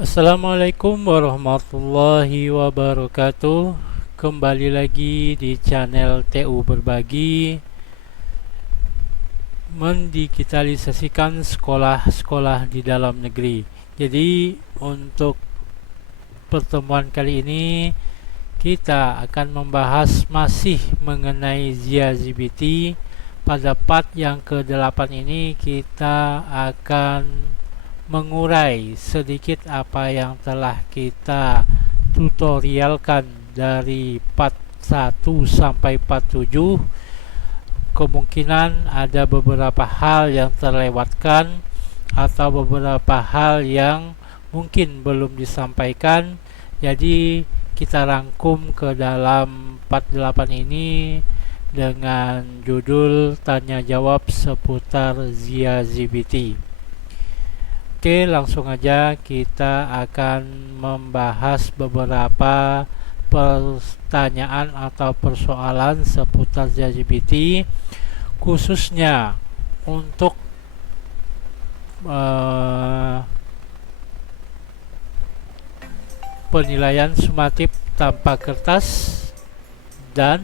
Assalamualaikum warahmatullahi wabarakatuh. Kembali lagi di channel TU Berbagi, mendigitalisasikan sekolah-sekolah di dalam negeri. Jadi untuk pertemuan kali ini kita akan membahas masih mengenai ZIA-ZBT. Pada part yang ke-8 ini kita akan mengurai sedikit apa yang telah kita tutorialkan dari part 1 sampai part 7. Kemungkinan ada beberapa hal yang terlewatkan atau beberapa hal yang mungkin belum disampaikan. Jadi kita rangkum ke dalam part 8 ini dengan judul tanya jawab seputar ZIA-ZBT. Oke, langsung aja kita akan membahas beberapa pertanyaan atau persoalan seputar ZIA-ZBT, khususnya untuk penilaian sumatif tanpa kertas dan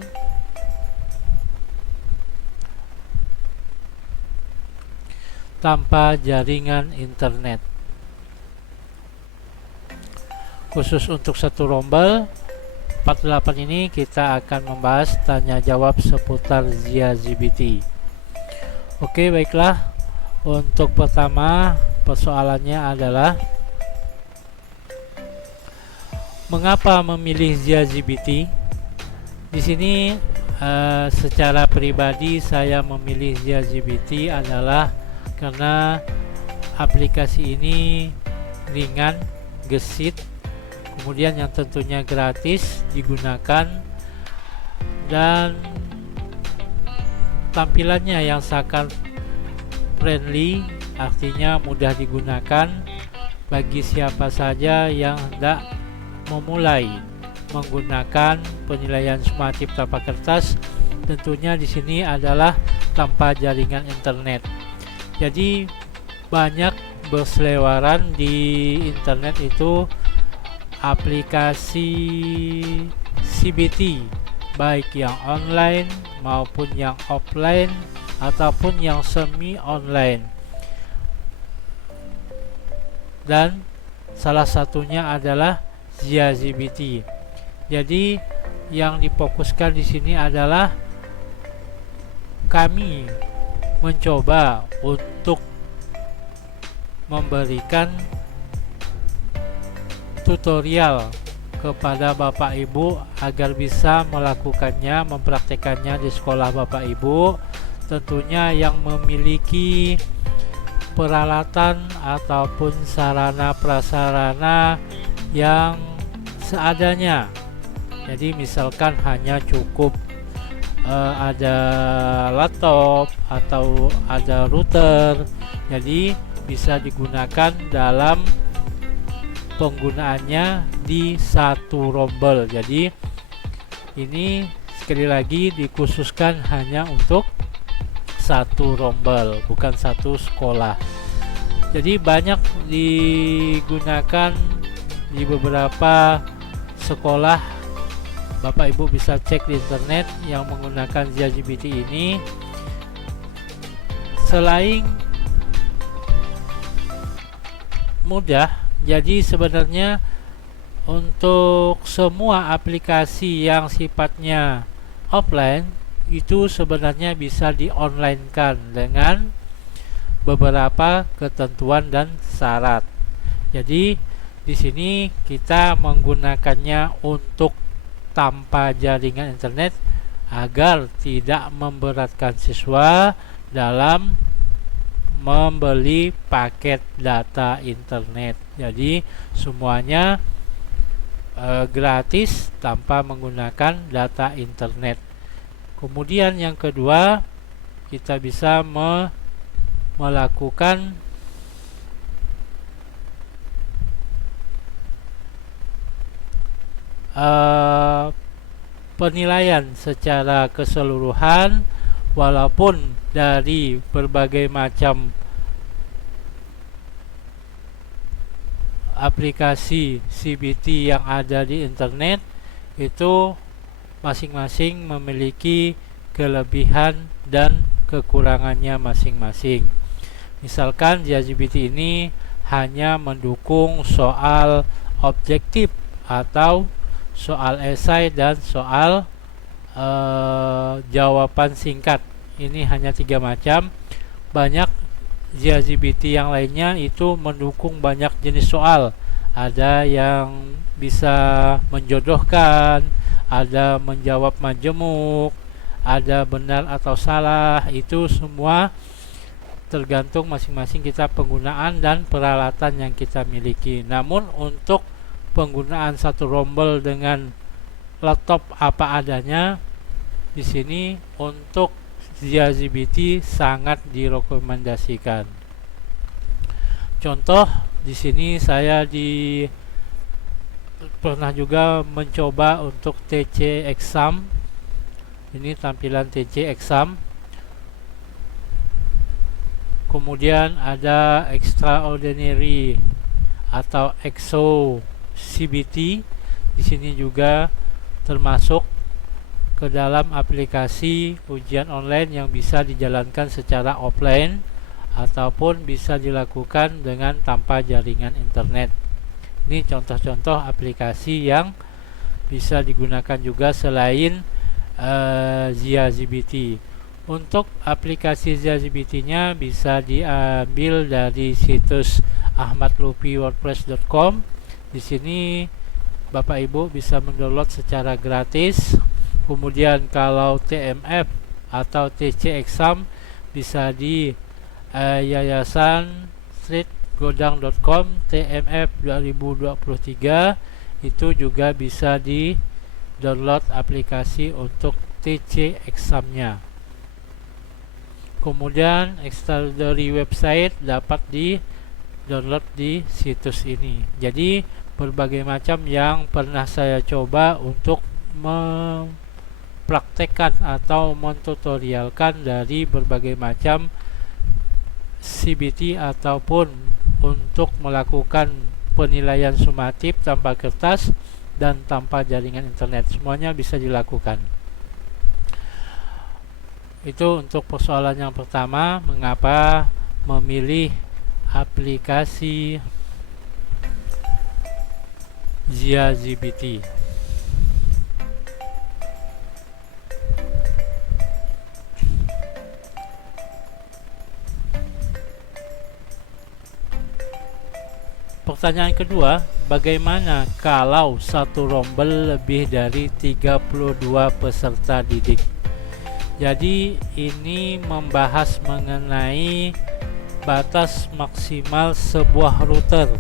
tanpa jaringan internet. Khusus untuk satu rombel 48 ini kita akan membahas tanya jawab seputar ZIA-ZBT. Oke, baiklah. Untuk pertama, persoalannya adalah mengapa memilih ZIA-ZBT? Di sini secara pribadi saya memilih ZIA-ZBT adalah karena aplikasi ini ringan, gesit, kemudian yang tentunya gratis digunakan, dan tampilannya yang sangat friendly, artinya mudah digunakan bagi siapa saja yang hendak memulai menggunakan penilaian sumatif tanpa kertas. Tentunya di sini adalah tanpa jaringan internet. Jadi banyak berseliweran di internet itu aplikasi CBT, baik yang online maupun yang offline ataupun yang semi online, dan salah satunya adalah ZIA-ZBT. Jadi yang difokuskan di sini adalah kami mencoba untuk memberikan tutorial kepada Bapak Ibu agar bisa melakukannya, mempraktekannya di sekolah Bapak Ibu, tentunya yang memiliki peralatan ataupun sarana prasarana yang seadanya. Jadi misalkan hanya cukup ada laptop atau ada router, jadi bisa digunakan dalam penggunaannya di satu rombel. Jadi ini sekali lagi dikhususkan hanya untuk satu rombel, bukan satu sekolah. Jadi banyak digunakan di beberapa sekolah. Bapak Ibu bisa cek di internet yang menggunakan ZIA-ZBT ini. Selain mudah, jadi sebenarnya untuk semua aplikasi yang sifatnya offline itu sebenarnya bisa di-online-kan dengan beberapa ketentuan dan syarat. Jadi di sini kita menggunakannya untuk tanpa jaringan internet agar tidak memberatkan siswa dalam membeli paket data internet. Jadi semuanya gratis tanpa menggunakan data internet. Kemudian yang kedua, kita bisa melakukan penilaian secara keseluruhan, walaupun dari berbagai macam aplikasi CBT yang ada di internet itu masing-masing memiliki kelebihan dan kekurangannya masing-masing. Misalkan ChatGPT ini hanya mendukung soal objektif atau soal esai dan soal jawaban singkat. Ini hanya 3 macam. Banyak ChatGPT yang lainnya itu mendukung banyak jenis soal. Ada yang bisa menjodohkan, ada menjawab majemuk, ada benar atau salah. Itu semua tergantung masing-masing kita penggunaan dan peralatan yang kita miliki. Namun untuk penggunaan satu rombel dengan laptop apa adanya, di sini untuk ChatGPT sangat direkomendasikan. Contoh di sini saya pernah juga mencoba untuk TC exam. Ini tampilan TC exam. Kemudian ada extraordinary atau EXO CBT. Di sini juga termasuk ke dalam aplikasi ujian online yang bisa dijalankan secara offline ataupun bisa dilakukan dengan tanpa jaringan internet. Ini contoh-contoh aplikasi yang bisa digunakan juga selain ChatGPT. Untuk aplikasi ChatGPT-nya bisa diambil dari situs ahmadlupi.wordpress.com. Di sini Bapak Ibu bisa mendownload secara gratis. Kemudian kalau TMF atau TC exam bisa di yayasan streetgodang.com TMF 2023. Itu juga bisa di download aplikasi untuk TC examnya. Kemudian extraordinary website dapat di download di situs ini. Jadi berbagai macam yang pernah saya coba untuk mempraktekkan atau mentutorialkan dari berbagai macam CBT ataupun untuk melakukan penilaian sumatif tanpa kertas dan tanpa jaringan internet. Semuanya bisa dilakukan. Itu untuk persoalan yang pertama, mengapa memilih aplikasi ChatGPT. Pertanyaan kedua, bagaimana kalau satu rombel lebih dari 32 peserta didik? Jadi ini membahas mengenai batas maksimal sebuah router.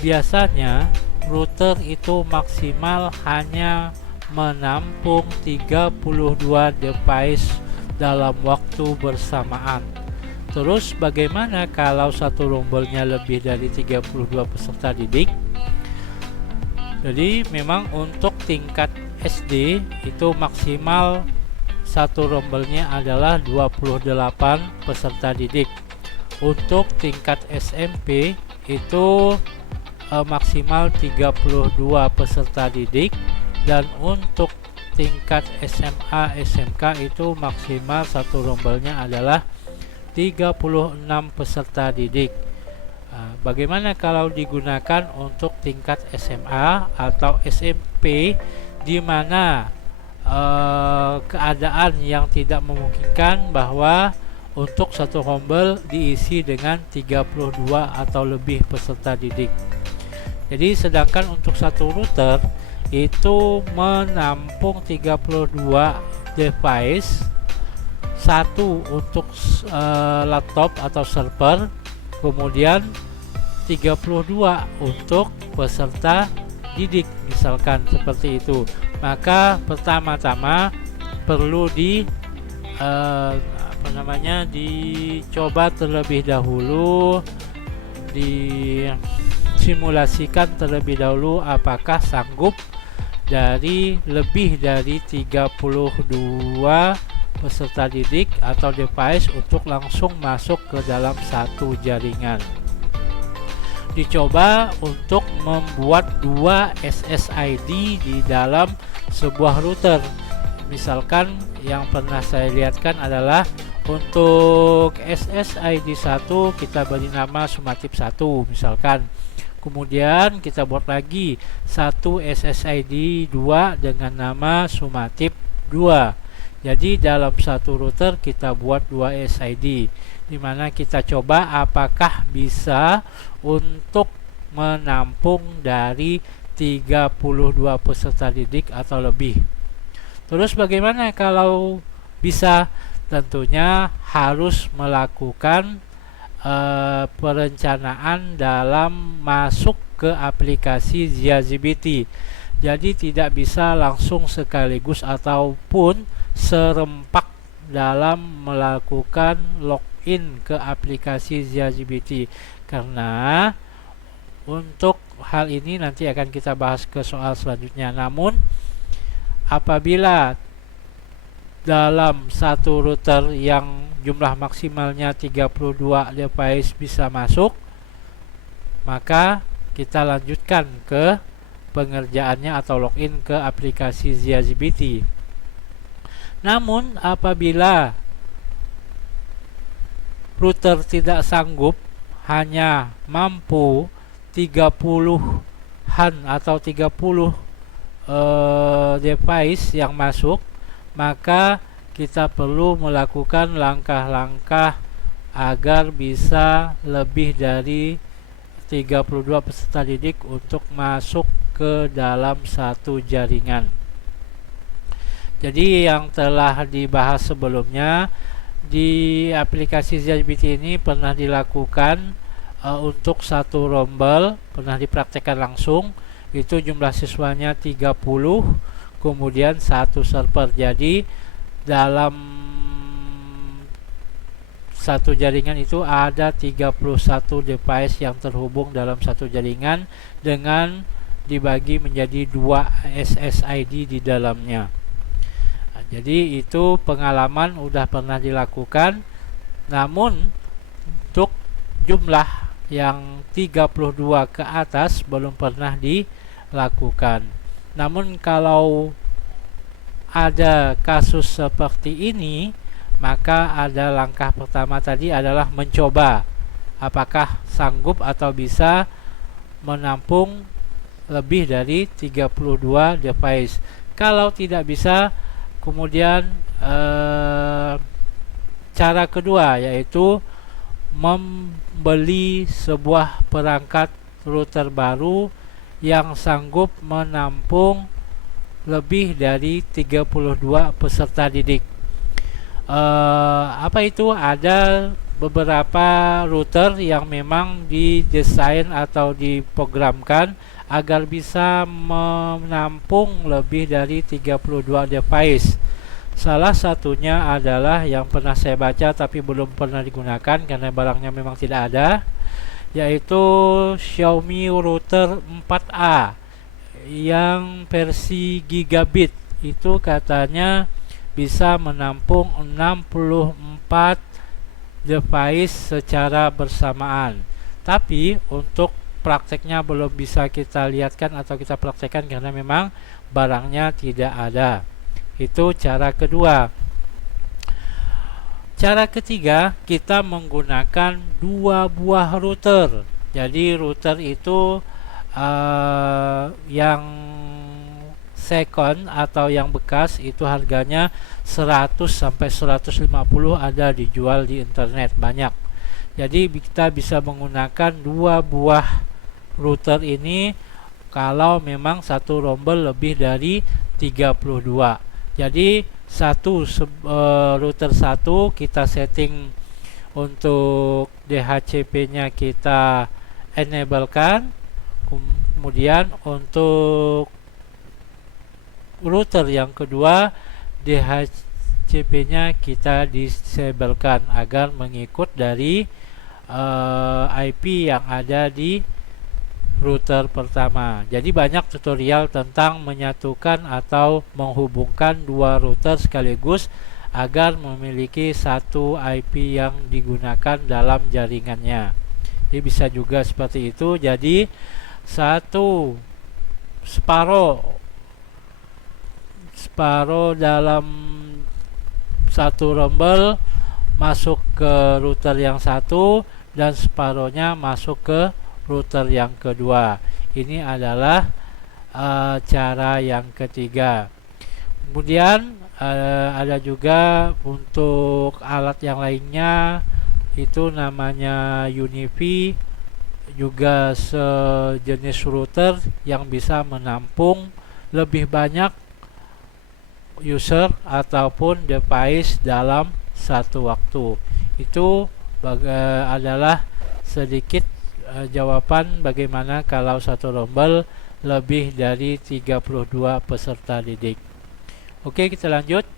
Biasanya router itu maksimal hanya menampung 32 device dalam waktu bersamaan. Terus bagaimana kalau satu rombelnya lebih dari 32 peserta didik? Jadi memang untuk tingkat SD itu maksimal satu rombelnya adalah 28 peserta didik. Untuk tingkat SMP itu maksimal 32 peserta didik, dan untuk tingkat SMA SMK itu maksimal satu rombelnya adalah 36 peserta didik. Bagaimana kalau digunakan untuk tingkat SMA atau SMP, di mana keadaan yang tidak memungkinkan bahwa untuk satu rombel diisi dengan 32 atau lebih peserta didik. Jadi sedangkan untuk satu router itu menampung 32 device, satu untuk laptop atau server, kemudian 32 untuk peserta didik, misalkan seperti itu. Maka pertama-tama perlu dicoba terlebih dahulu, disimulasikan terlebih dahulu apakah sanggup dari lebih dari 32 peserta didik atau device untuk langsung masuk ke dalam satu jaringan. dicoba untuk membuat dua SSID di dalam sebuah router. Misalkan yang pernah saya lihatkan adalah untuk SSID 1 kita beri nama Sumatip 1 misalkan. Kemudian kita buat lagi satu SSID 2 dengan nama Sumatip 2. Jadi dalam satu router kita buat dua SSID, dimana kita coba apakah bisa untuk menampung dari 32 peserta didik atau lebih. Terus bagaimana kalau bisa? Tentunya harus melakukan perencanaan dalam masuk ke aplikasi ZiaZBT. Jadi tidak bisa langsung sekaligus ataupun serempak dalam melakukan login ke aplikasi ZiaZBT, karena untuk hal ini nanti akan kita bahas ke soal selanjutnya. Namun apabila dalam satu router yang jumlah maksimalnya 32 device bisa masuk, maka kita lanjutkan ke pengerjaannya atau login ke aplikasi ZiaZBT. Namun apabila router tidak sanggup, hanya mampu 30-an atau 30 device yang masuk, maka kita perlu melakukan langkah-langkah agar bisa lebih dari 32 peserta didik untuk masuk ke dalam satu jaringan. Jadi yang telah dibahas sebelumnya di aplikasi ZiaZBT ini pernah dilakukan untuk satu rombel, pernah dipraktekkan langsung. Itu jumlah siswanya 30, kemudian satu server. Jadi dalam satu jaringan itu ada 31 device yang terhubung dalam satu jaringan dengan dibagi menjadi dua SSID di dalamnya. Nah, jadi itu pengalaman udah pernah dilakukan. Namun untuk jumlah yang 32 ke atas belum pernah dilakukan. Namun kalau ada kasus seperti ini, maka ada langkah pertama tadi adalah mencoba apakah sanggup atau bisa menampung lebih dari 32 device. Kalau tidak bisa, kemudian cara kedua yaitu membeli sebuah perangkat router baru yang sanggup menampung lebih dari 32 peserta didik. Apa itu? Ada beberapa router yang memang didesain atau diprogramkan agar bisa menampung lebih dari 32 device. Salah satunya adalah yang pernah saya baca tapi belum pernah digunakan karena barangnya memang tidak ada, yaitu Xiaomi router 4A yang versi gigabit. Itu katanya bisa menampung 64 device secara bersamaan. Tapi untuk prakteknya belum bisa kita lihatkan atau kita praktekkan karena memang barangnya tidak ada. Itu cara kedua. Cara ketiga, kita menggunakan dua buah router. Jadi router itu yang second atau yang bekas itu harganya 100 sampai 150 ada dijual di internet banyak. Jadi kita bisa menggunakan dua buah router ini kalau memang satu rombel lebih dari 32. Jadi router 1 kita setting untuk DHCP-nya kita enablekan. Kemudian untuk router yang kedua DHCP-nya kita disablekan agar mengikut dari IP yang ada di router pertama. Jadi banyak tutorial tentang menyatukan atau menghubungkan dua router sekaligus agar memiliki satu IP yang digunakan dalam jaringannya. Jadi bisa juga seperti itu. Jadi satu separuh dalam satu rombel masuk ke router yang satu dan separuhnya masuk ke router yang kedua. Ini adalah cara yang ketiga. Kemudian ada juga untuk alat yang lainnya, itu namanya UniFi, juga sejenis router yang bisa menampung lebih banyak user ataupun device dalam satu waktu. Itu adalah sedikit jawaban bagaimana kalau satu rombel lebih dari 32 peserta didik. Oke, kita lanjut.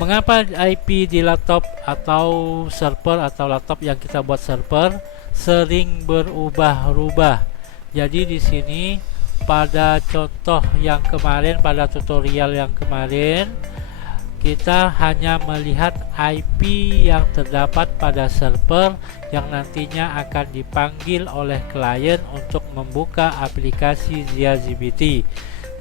Mengapa IP di laptop atau server atau laptop yang kita buat server sering berubah-ubah? Jadi di sini pada contoh yang kemarin, pada tutorial yang kemarin, kita hanya melihat IP yang terdapat pada server yang nantinya akan dipanggil oleh klien untuk membuka aplikasi ZiaZBT.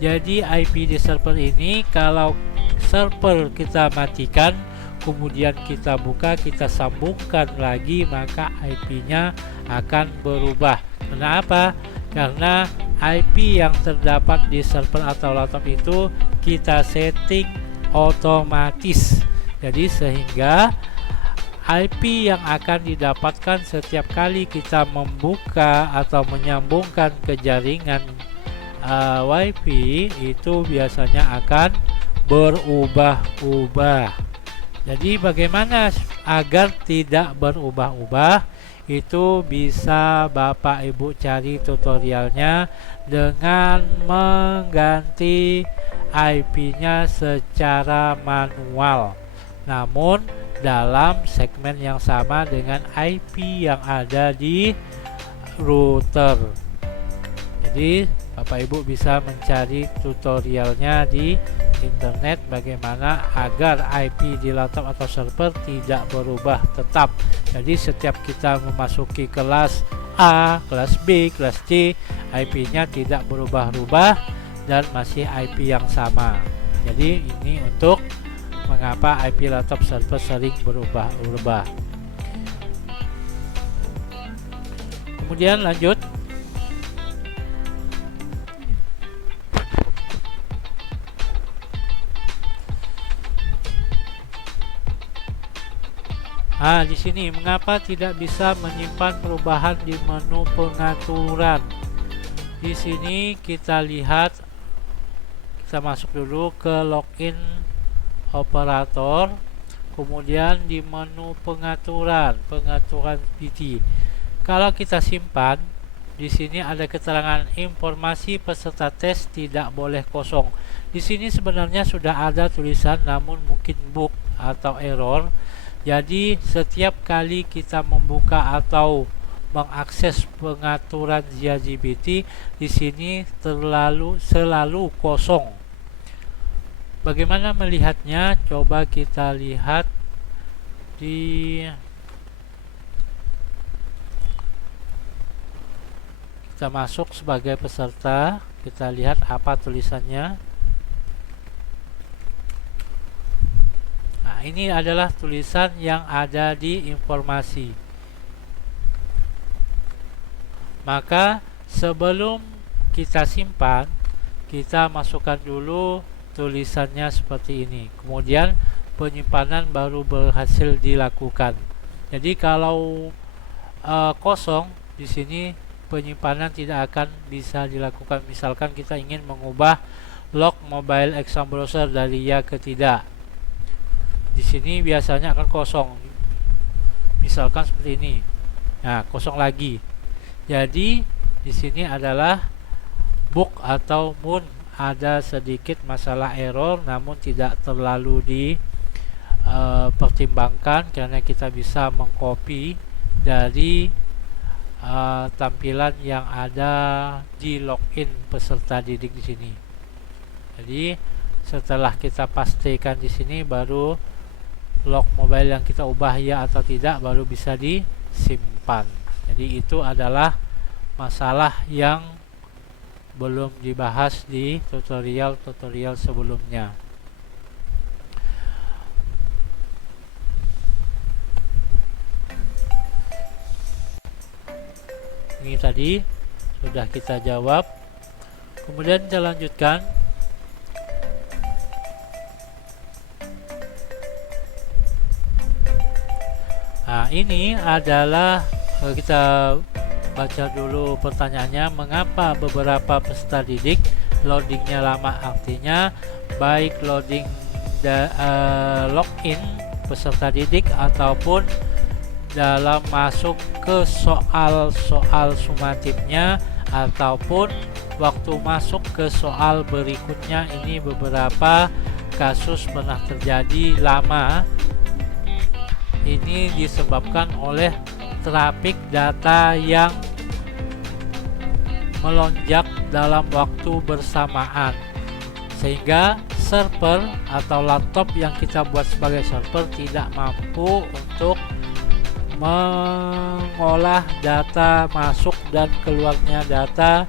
Jadi IP di server ini kalau server kita matikan, kemudian kita buka, kita sambungkan lagi, maka IP-nya akan berubah. Kenapa? Karena IP yang terdapat di server atau laptop itu kita setting otomatis. Jadi sehingga IP yang akan didapatkan setiap kali kita membuka atau menyambungkan ke jaringan WiFi itu biasanya akan berubah-ubah. Jadi bagaimana agar tidak berubah-ubah? Itu bisa Bapak Ibu cari tutorialnya dengan mengganti IP-nya secara manual, namun dalam segmen yang sama dengan IP yang ada di router. Jadi Bapak Ibu bisa mencari tutorialnya di internet bagaimana agar IP di laptop atau server tidak berubah tetap. Jadi setiap kita memasuki kelas A, kelas B, kelas C, IP-nya tidak berubah-ubah dan masih IP yang sama. Jadi ini untuk mengapa IP laptop server sering berubah-ubah. Kemudian lanjut. Di sini mengapa tidak bisa menyimpan perubahan di menu pengaturan? Di sini kita lihat, kita masuk dulu ke login operator, kemudian di menu pengaturan PT. Kalau kita simpan, di sini ada keterangan informasi peserta tes tidak boleh kosong. Di sini sebenarnya sudah ada tulisan, namun mungkin bug atau error. Jadi setiap kali kita membuka atau mengakses pengaturan ZiaZBT, di sini selalu kosong. Bagaimana melihatnya? Coba kita lihat kita masuk sebagai peserta, kita lihat apa tulisannya. Ini adalah tulisan yang ada di informasi. Maka sebelum kita simpan, kita masukkan dulu tulisannya seperti ini. Kemudian penyimpanan baru berhasil dilakukan. Jadi kalau kosong, di sini penyimpanan tidak akan bisa dilakukan. Misalkan kita ingin mengubah lock mobile exam browser dari ya ke tidak. Di sini biasanya akan kosong. Misalkan seperti ini. Nah, kosong lagi. Jadi di sini adalah bug ataupun ada sedikit masalah error, namun tidak terlalu dipertimbangkan karena kita bisa mengcopy dari tampilan yang ada di login peserta didik di sini. Jadi Setelah kita pastikan di sini, baru log mobile yang kita ubah ya atau tidak baru bisa disimpan. Jadi itu adalah masalah yang belum dibahas di tutorial sebelumnya. Ini tadi sudah kita jawab. Kemudian kita lanjutkan. Nah, ini adalah kita baca dulu pertanyaannya. Mengapa beberapa peserta didik loadingnya lama? Artinya baik loading login peserta didik ataupun dalam masuk ke soal-soal sumatifnya ataupun waktu masuk ke soal berikutnya. Ini beberapa kasus pernah terjadi lama. Ini disebabkan oleh trafik data yang melonjak dalam waktu bersamaan, sehingga server atau laptop yang kita buat sebagai server tidak mampu untuk mengolah data masuk dan keluarnya data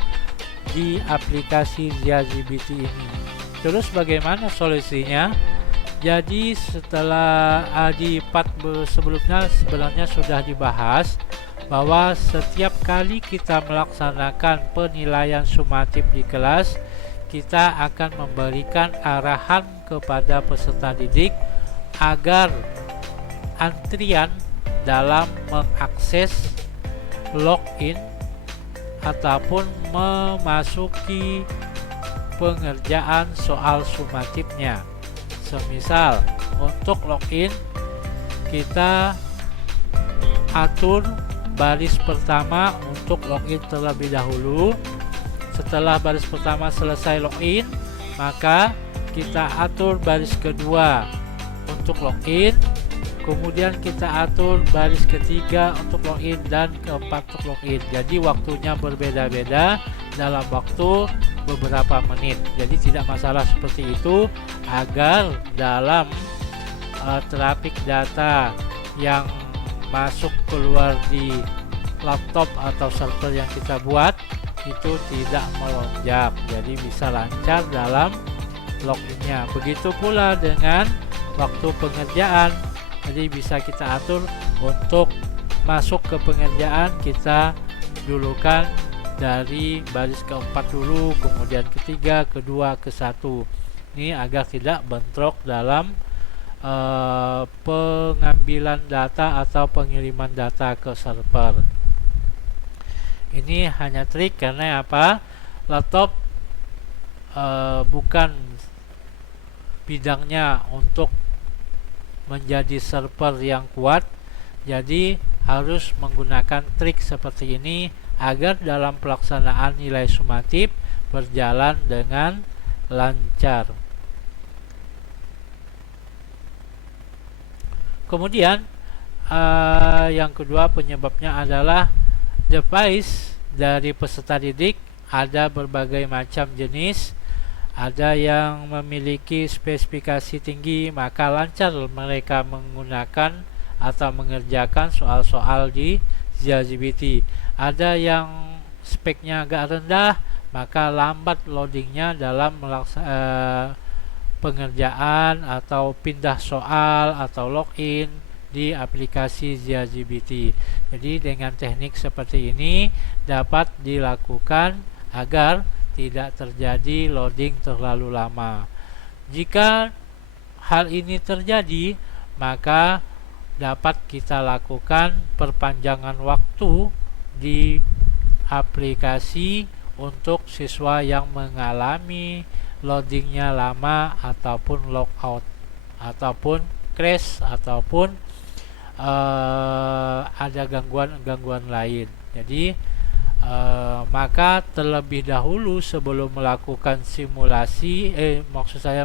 di aplikasi ZiaGPT ini. Terus bagaimana solusinya? Jadi setelah di part sebelumnya sebenarnya sudah dibahas bahwa setiap kali kita melaksanakan penilaian sumatif di kelas, kita akan memberikan arahan kepada peserta didik agar antrian dalam mengakses login ataupun memasuki pengerjaan soal sumatifnya. Semisal untuk login, kita atur baris pertama untuk login terlebih dahulu. Setelah baris pertama selesai login, maka kita atur baris kedua untuk login. Kemudian kita atur baris ketiga untuk login dan keempat untuk login. Jadi waktunya berbeda-beda dalam waktu beberapa menit. Jadi tidak masalah seperti itu, agar dalam trafik data yang masuk keluar di laptop atau server yang kita buat itu tidak melonjak. Jadi bisa lancar dalam loginnya. Begitu pula dengan waktu pengerjaan. Jadi bisa kita atur untuk masuk ke pengerjaan, kita dulukan dari baris keempat dulu, kemudian ketiga, kedua, ke satu. Ini agar tidak bentrok dalam pengambilan data atau pengiriman data ke server. Ini hanya trik karena apa? Laptop bukan bidangnya untuk menjadi server yang kuat, jadi harus menggunakan trik seperti ini agar dalam pelaksanaan nilai sumatif berjalan dengan lancar. Kemudian yang kedua penyebabnya adalah device dari peserta didik ada berbagai macam jenis. Ada yang memiliki spesifikasi tinggi, maka lancar mereka menggunakan atau mengerjakan soal-soal di ZiaGPT. Ada yang speknya agak rendah, maka lambat loadingnya dalam pengerjaan atau pindah soal atau login di aplikasi ZiaGPT. Jadi dengan teknik seperti ini dapat dilakukan agar tidak terjadi loading terlalu lama. Jika hal ini terjadi, maka dapat kita lakukan perpanjangan waktu di aplikasi untuk siswa yang mengalami loadingnya lama ataupun logout ataupun crash ataupun ada gangguan lain. Jadi maka terlebih dahulu sebelum melakukan simulasi,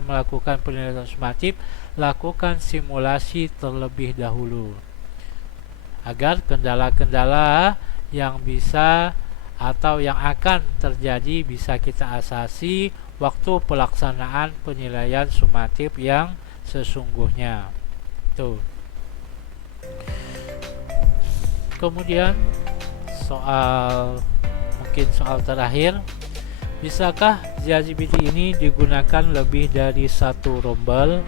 melakukan penilaian sumatif, lakukan simulasi terlebih dahulu agar kendala-kendala yang bisa atau yang akan terjadi bisa kita atasi waktu pelaksanaan penilaian sumatif yang sesungguhnya. Tuh. Kemudian mungkin soal terakhir, bisakah ZiaGPT ini digunakan lebih dari satu rombel?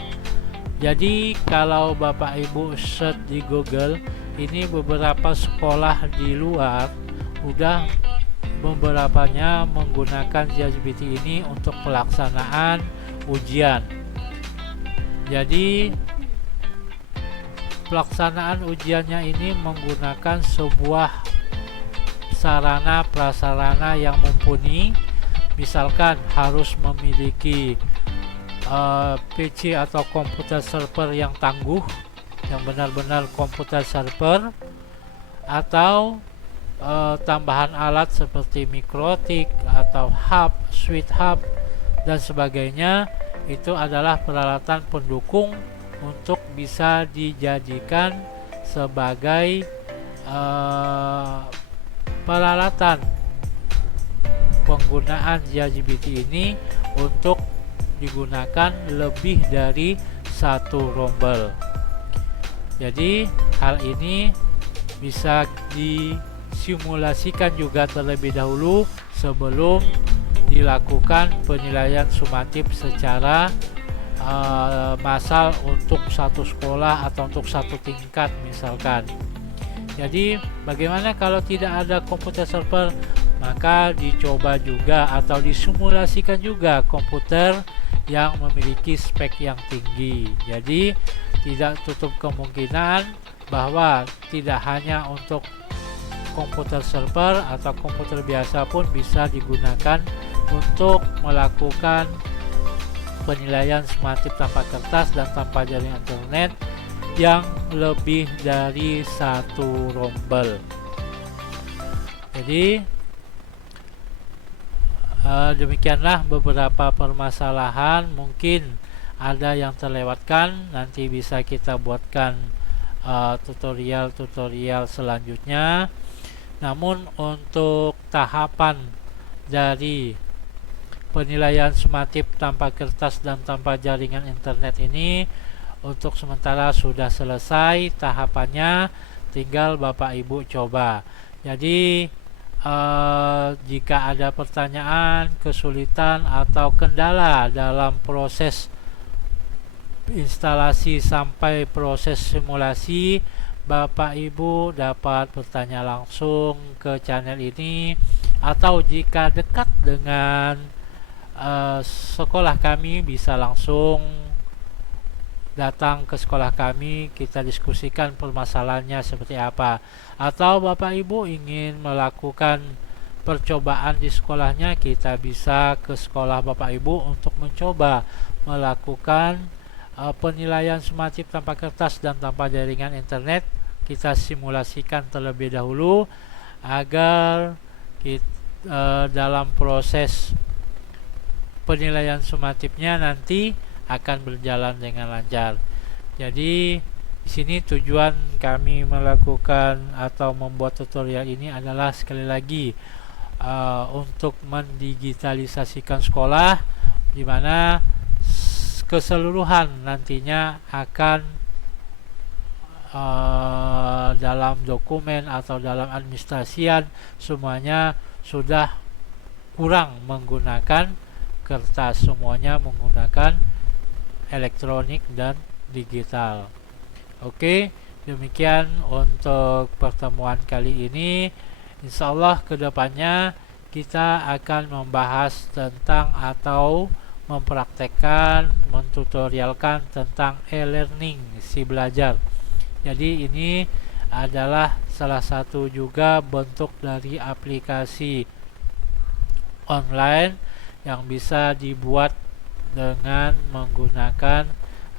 Jadi kalau Bapak Ibu search di Google, ini beberapa sekolah di luar udah beberapanya menggunakan ZiaGPT ini untuk pelaksanaan ujian. Jadi pelaksanaan ujiannya ini menggunakan sebuah sarana prasarana yang mumpuni, misalkan harus memiliki PC atau komputer server yang tangguh, yang benar-benar komputer server, atau tambahan alat seperti mikrotik atau hub, switch hub dan sebagainya. Itu adalah peralatan pendukung untuk bisa dijadikan sebagai peralatan penggunaan ZiaGPT ini untuk digunakan lebih dari satu rombel. Jadi hal ini bisa disimulasikan juga terlebih dahulu sebelum dilakukan penilaian sumatif secara massal untuk satu sekolah atau untuk satu tingkat misalkan. Jadi bagaimana kalau tidak ada komputer server? Maka dicoba juga atau disimulasikan juga komputer yang memiliki spek yang tinggi. Jadi tidak tutup kemungkinan bahwa tidak hanya untuk komputer server atau komputer biasa pun bisa digunakan untuk melakukan penilaian sumatif tanpa kertas dan tanpa jaringan internet yang lebih dari satu rombel. Jadi demikianlah beberapa permasalahan, mungkin ada yang terlewatkan, nanti bisa kita buatkan tutorial-tutorial selanjutnya. Namun untuk tahapan dari penilaian sumatif tanpa kertas dan tanpa jaringan internet ini untuk sementara sudah selesai tahapannya, tinggal Bapak Ibu coba. Jadi jika ada pertanyaan, kesulitan atau kendala dalam proses instalasi sampai proses simulasi, Bapak Ibu dapat bertanya langsung ke channel ini, atau jika dekat dengan sekolah kami bisa langsung datang ke sekolah kami, kita diskusikan permasalahannya seperti apa. Atau Bapak Ibu ingin melakukan percobaan di sekolahnya, kita bisa ke sekolah Bapak Ibu untuk mencoba melakukan penilaian sumatif tanpa kertas dan tanpa jaringan internet. Kita simulasikan terlebih dahulu agar dalam proses penilaian sumatifnya nanti akan berjalan dengan lancar. Jadi di sini tujuan kami melakukan atau membuat tutorial ini adalah sekali lagi untuk mendigitalisasikan sekolah, di mana keseluruhan nantinya akan dalam dokumen atau dalam administrasian semuanya sudah kurang menggunakan kertas, semuanya menggunakan elektronik dan digital. Oke, demikian untuk pertemuan kali ini. Insyaallah kedepannya kita akan membahas tentang atau mempraktekkan, mentutorialkan tentang e-learning, si belajar. Jadi ini adalah salah satu juga bentuk dari aplikasi online yang bisa dibuat dengan menggunakan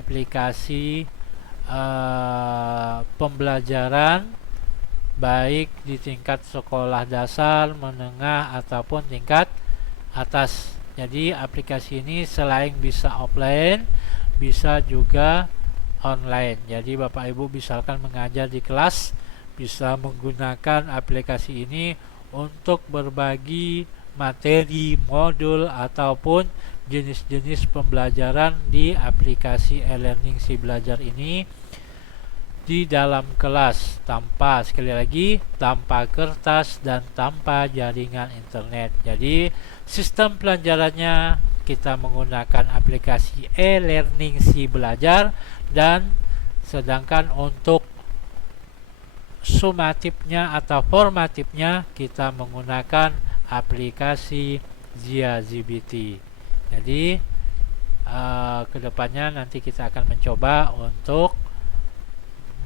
aplikasi pembelajaran baik di tingkat sekolah dasar, menengah ataupun tingkat atas. Jadi aplikasi ini selain bisa offline, bisa juga online. Jadi Bapak Ibu misalkan mengajar di kelas, bisa menggunakan aplikasi ini untuk berbagi materi, modul, ataupun jenis-jenis pembelajaran di aplikasi e-learning Si Belajar ini di dalam kelas sekali lagi tanpa kertas dan tanpa jaringan internet. Jadi sistem pelajarannya kita menggunakan aplikasi e-learning Si Belajar, dan sedangkan untuk sumatifnya atau formatifnya kita menggunakan aplikasi ZiaZBT. Jadi kedepannya nanti kita akan mencoba untuk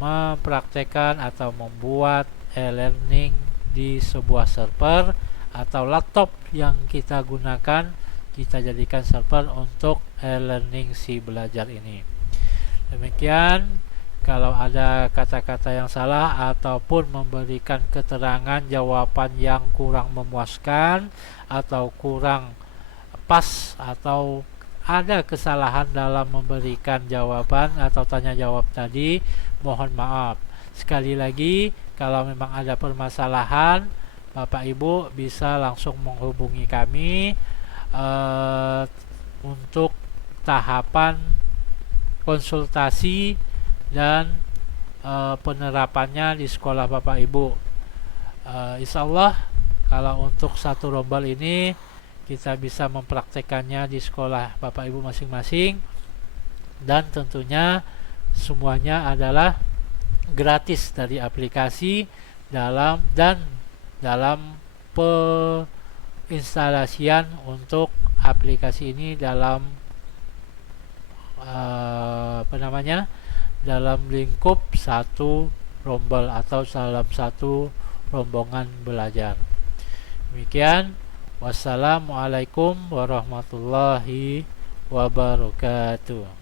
mempraktekkan atau membuat e-learning di sebuah server atau laptop yang kita gunakan, kita jadikan server untuk e-learning Si Belajar ini. Demikian, kalau ada kata-kata yang salah ataupun memberikan keterangan jawaban yang kurang memuaskan atau kurang pas atau ada kesalahan dalam memberikan jawaban atau tanya jawab tadi, mohon maaf. Sekali lagi, kalau memang ada permasalahan, Bapak Ibu bisa langsung menghubungi kami untuk tahapan konsultasi dan penerapannya di sekolah Bapak Ibu. Insya Allah kalau untuk satu rombal ini kita bisa mempraktekannya di sekolah Bapak Ibu masing-masing, dan tentunya semuanya adalah gratis dari aplikasi dalam peinstalasian untuk aplikasi ini dalam dalam lingkup satu rombel atau dalam satu rombongan belajar. Demikian, wassalamualaikum warahmatullahi wabarakatuh.